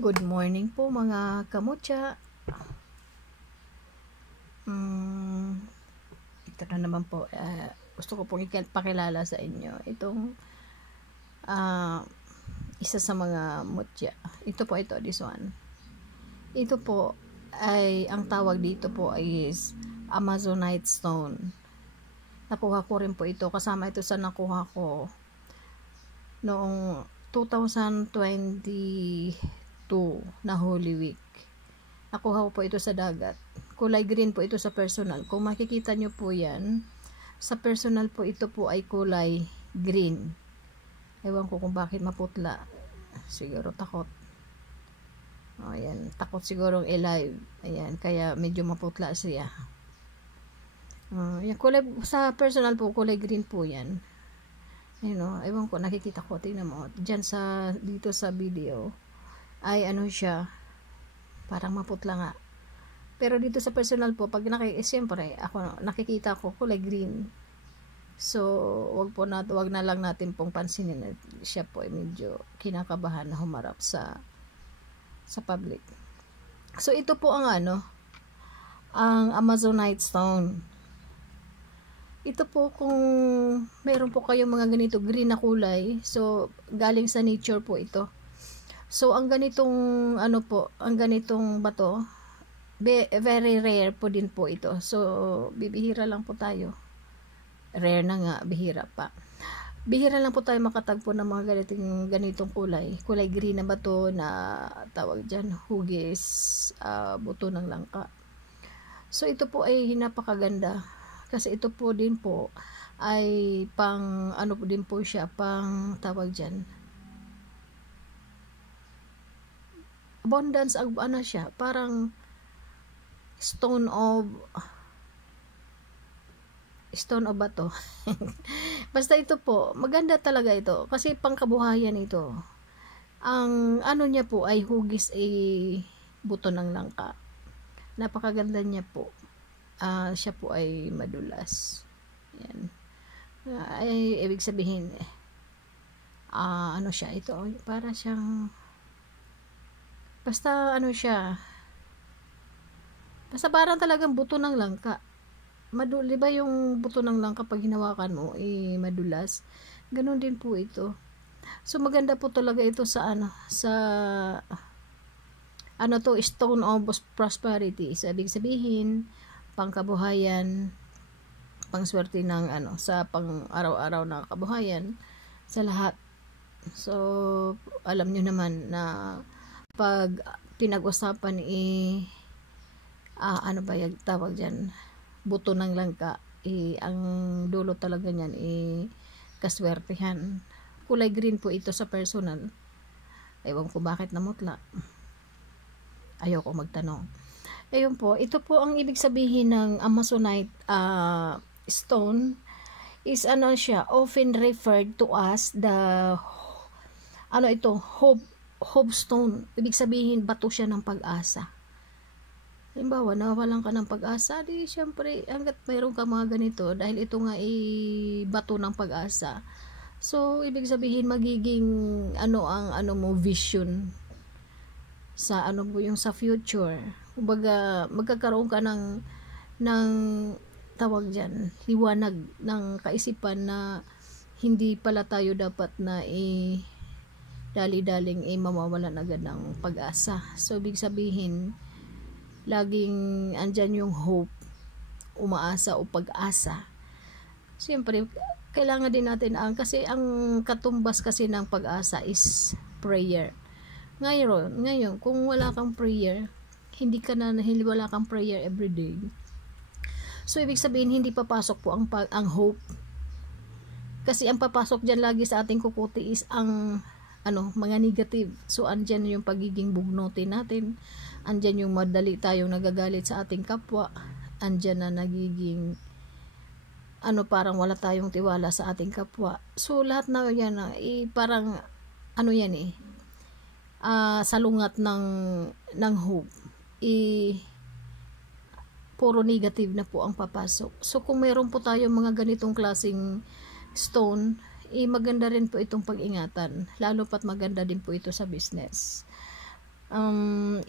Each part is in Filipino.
Good morning po mga kamutya. Ito na naman po. Gusto ko pong ipakilala sa inyo itong isa sa mga mutya. Ito po, this one. Ito po ay, ang tawag dito po is Amazonite stone. Nakuha ko rin po ito. Kasama ito sa nakuha ko noong 2022 na Holy Week. Nakuha ko po ito sa dagat. Kulay green po ito sa personal. Kung makikita nyo po yan, sa personal po ito po ay kulay green. Ewan ko kung bakit maputla. Siguro takot. Ayan, takot siguro alive. Ayan, kaya medyo maputla siya. Yan, kulay, sa personal po, kulay green po yan. Ewan ko, nakikita ko. Tingnan mo. Diyan dito sa video, ay ano siya, parang maputla nga. Pero dito sa personal po, pag siyempre, ako nakikita ko kulay green. So, wag na lang natin pong pansinin na siya po ay medyo kinakabahan na humarap sa public. So, ito po ang ang Amazonite stone. Ito po, kung meron po kayong mga ganito green na kulay, so galing sa nature po ito. So, ang ganitong ang ganitong bato, very rare po din po ito. So, bibihira lang po tayo. Rare na nga, bihira pa. Bihira lang po tayo makatagpo ng mga ganitong kulay. Kulay green na bato na tawag dyan, hugis, buto ng langka. So, ito po ay napakaganda. Kasi ito po din po ay pang, din po siya, pang tawag dyan, abundance, siya, parang stone of bato. Basta ito po, maganda talaga ito kasi pangkabuhayan ito. Ang niya po ay hugis buto ng langka. Napakaganda niya po. Siya po ay madulas. Yan. Ay ibig sabihin siya ito, para siyang basta siya, basta parang talagang buto ng langka. Di ba yung buto ng langka pag hinawakan mo madulas, ganun din po ito. So maganda po talaga ito sa stone of prosperity. So, ibig sabihin pangkabuhayan, pangswerte ng sa pang araw-araw na kabuhayan sa lahat. So alam nyo naman na pag pinag-usapan ba yung tawag dyan, buto ng langka, ang dulo talaga nyan kaswertehan. Kulay green po ito sa personal. Ewan ko bakit namutla, ayoko magtanong. Ayun po, ito po ang ibig sabihin ng Amazonite stone is siya, often referred to as the hope stone. Ibig sabihin, bato siya ng pag-asa. Halimbawa, nawawalan ka ng pag-asa, di syempre, hanggat mayroon ka mga ganito, dahil ito nga bato ng pag-asa. So, ibig sabihin, magiging mo vision sa yung sa future. Kumbaga, magkakaroon ka ng tawag dyan, liwanag ng kaisipan na hindi pala tayo dapat na dali-daling mamawalan agad ng pag-asa. So, ibig sabihin, laging andyan yung hope, umaasa o pag-asa. Siyempre, kailangan din natin kasi ang katumbas kasi ng pag-asa is prayer. Ngayon, kung wala kang prayer, wala kang prayer everyday. So, ibig sabihin, hindi papasok po ang hope. Kasi ang papasok dyan lagi sa ating kukuti is ang mga negative. So, andyan yung pagiging bugnutin natin. Andyan yung madali tayong nagagalit sa ating kapwa. Andyan na nagiging parang wala tayong tiwala sa ating kapwa. So, lahat na yan parang yan salungat ng hope. Puro negative na po ang papasok. So, kung meron po tayong mga ganitong klaseng stone, maganda rin po itong pag-ingatan, lalo pat maganda din po ito sa business.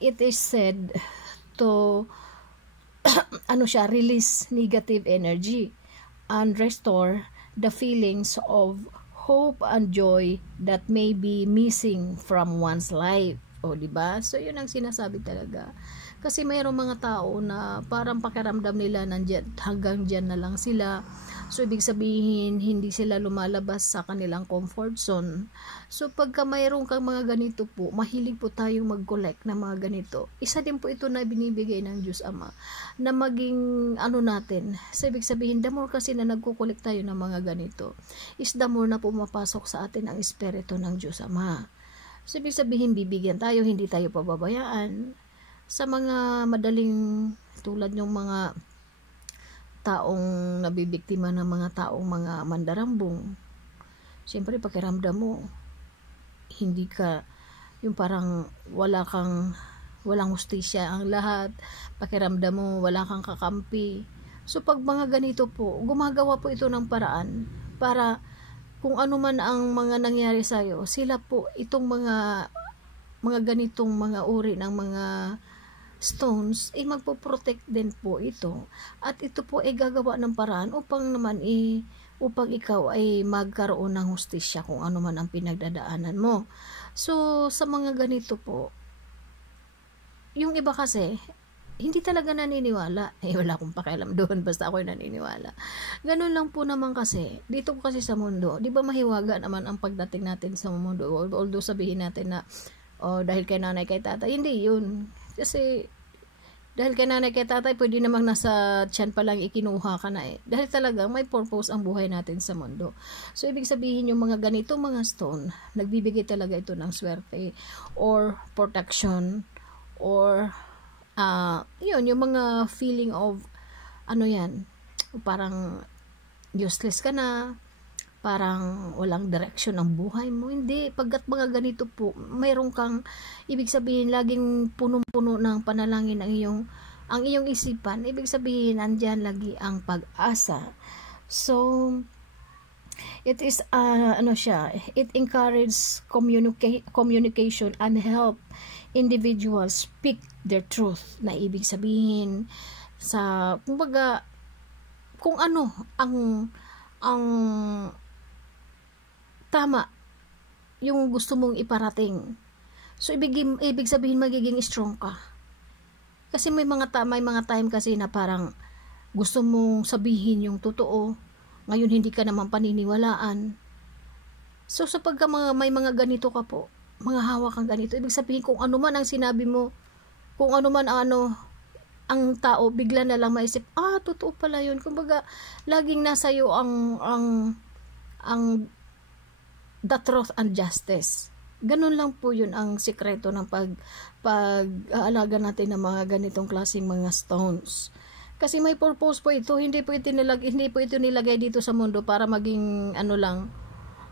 it is said to release negative energy and restore the feelings of hope and joy that may be missing from one's life. O, diba? So, yun ang sinasabi talaga. Kasi mayroong mga tao na parang pakiramdam nila hanggang dyan na lang sila. So, ibig sabihin, hindi sila lumalabas sa kanilang comfort zone. So, pagka mayroong kang mga ganito po, mahilig po tayong mag-collect ng mga ganito. Isa din po ito na binibigay ng Diyos Ama na maging natin. So, ibig sabihin, the more kasi na nagkukulik tayo ng mga ganito, is the more na pumapasok sa atin ang Espiritu ng Diyos Ama. So, ibig sabihin, bibigyan tayo, hindi tayo pababayaan. Sa mga madaling tulad ng mga taong nabibiktima ng mga taong mga mandarambong, siyempre pakiramdam mo hindi ka yung parang walang hustisya ang lahat, pakiramdam mo wala kang kakampi. So pag mga ganito po, gumagawa po ito ng paraan para kung ano man ang mga nangyari sa'yo, sila po itong mga ganitong mga uri ng mga stones, magpo-protect din po ito. At ito po ay gagawa ng paraan upang ikaw ay magkaroon ng hustisya kung ano man ang pinagdadaanan mo. So, sa mga ganito po, yung iba kasi, hindi talaga naniniwala. Wala akong pakialam doon, basta ako'y naniniwala. Ganun lang po naman kasi, dito po kasi sa mundo, di ba mahiwaga naman ang pagdating natin sa mundo, although sabihin natin na, dahil kay nanay kay tatay, hindi yun. Kasi, dahil kay nanay kay tatay, pwede namang nasa tiyan pa lang ikinuha ka na eh. Dahil talaga, may purpose ang buhay natin sa mundo. So, ibig sabihin yung mga ganito, mga stone, nagbibigay talaga ito ng swerte, or protection, or, yun, yung mga feeling of, parang useless ka na, parang walang direction ang buhay mo. Hindi, pagkat mga ganito po, mayroon kang, ibig sabihin, laging punong-puno ng panalangin ang iyong isipan. Ibig sabihin, andyan lagi ang pag-asa. So, it is, it encourages communication and help individuals speak their truth. Na ibig sabihin, kumbaga, kung ano ang tama yung gusto mong iparating. So, ibig sabihin magiging strong ka. Kasi may mga time kasi na parang gusto mong sabihin yung totoo. Ngayon hindi ka naman paniniwalaan. So, may mga ganito ka po, mga hawak kang ganito, ibig sabihin kung ano man ang sinabi mo, kung ano man ang tao, bigla na lang maisip, totoo pala yun. Kumbaga, laging nasa iyo ang the truth and justice. Ganun lang po yun ang sikreto ng pag-aalaga natin ng mga ganitong klaseng mga stones. Kasi may purpose po ito, hindi po ito nilagay dito sa mundo para maging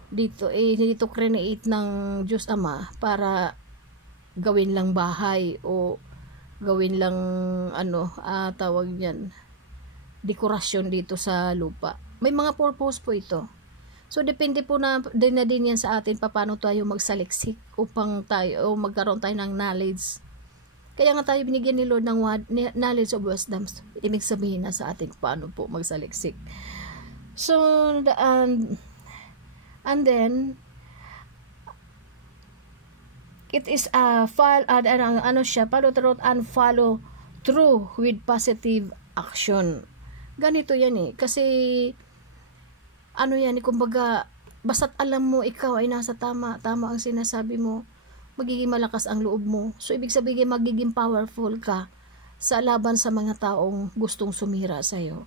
dito create ng Diyos Ama para gawin lang bahay o gawin lang tawag niyan, dekorasyon dito sa lupa. May mga purpose po ito. So, depende po na din yan sa atin paano tayo magsaliksik upang magkaroon tayo ng knowledge. Kaya nga tayo binigyan ni Lord ng knowledge of wisdom. Ibig sabihin na sa atin paano po magsaliksik. So, and then, it is follow through with positive action. Ganito yan eh. Kasi, kumbaga, basta't alam mo ikaw ay nasa tama ang sinasabi mo, magiging malakas ang loob mo. So, ibig sabihin, magiging powerful ka sa laban sa mga taong gustong sumira sa'yo.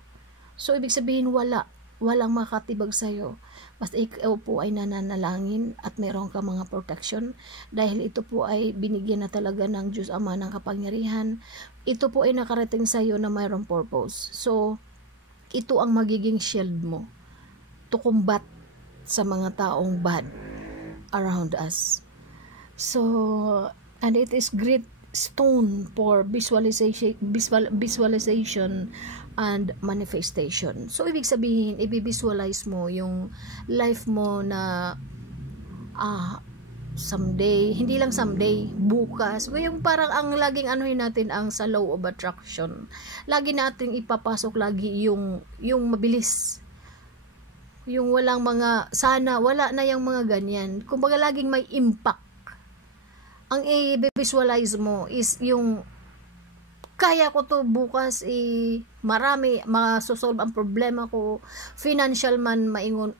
So, ibig sabihin, walang makatibag sa'yo. Basta ikaw po ay nananalangin at meron ka mga protection dahil ito po ay binigyan na talaga ng Diyos Ama ng kapangyarihan. Ito po ay nakarating sa'yo na mayroong purpose. So, ito ang magiging shield mo to combat sa mga taong bad around us. So, and it is great stone for visualization and manifestation. So, ibig sabihin, i-visualize mo yung life mo na someday, hindi lang someday, bukas. Yung parang ang laging anuhin natin ang sa law of attraction. Lagi nating ipapasok lagi yung mabilis. Yung walang mga, sana, wala na yung mga ganyan. Kumbaga laging may impact. Ang i-visualize mo is yung kaya ko to bukas, marami masosolve ang problema ko, financial man, maingon,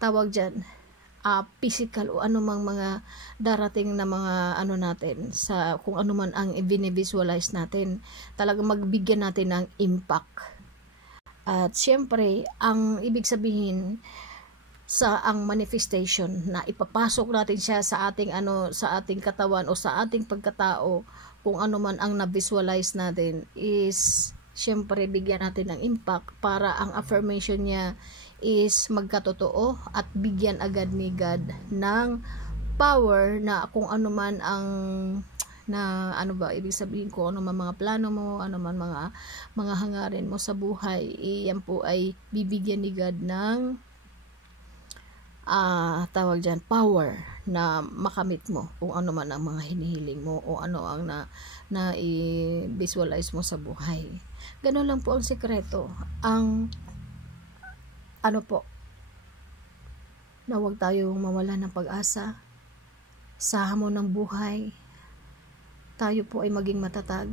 tawag dyan, physical o anumang mga darating na mga ano natin, sa kung ano man ang i-visualize natin, talagang magbigyan natin ng impact. At syempre, ang ibig sabihin sa ang manifestation na ipapasok natin siya sa ating sa ating katawan o sa ating pagkatao, kung ano man ang na-visualize natin, is syempre bigyan natin ng impact para ang affirmation niya is magkatotoo at bigyan agad ni God ng power na kung ano man ang ibig sabihin ko, ano man mga plano mo, ano man mga hangarin mo sa buhay, yan po ay bibigyan ni God ng tawag dyan, power na makamit mo kung ano man ang mga hinihiling mo o ano ang na i-visualize mo sa buhay. Ganun lang po ang sekreto. Ang na huwag tayong mawala ng pag-asa sa hamon ng buhay. Tayo po ay maging matatag,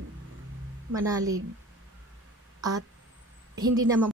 manalig, at hindi naman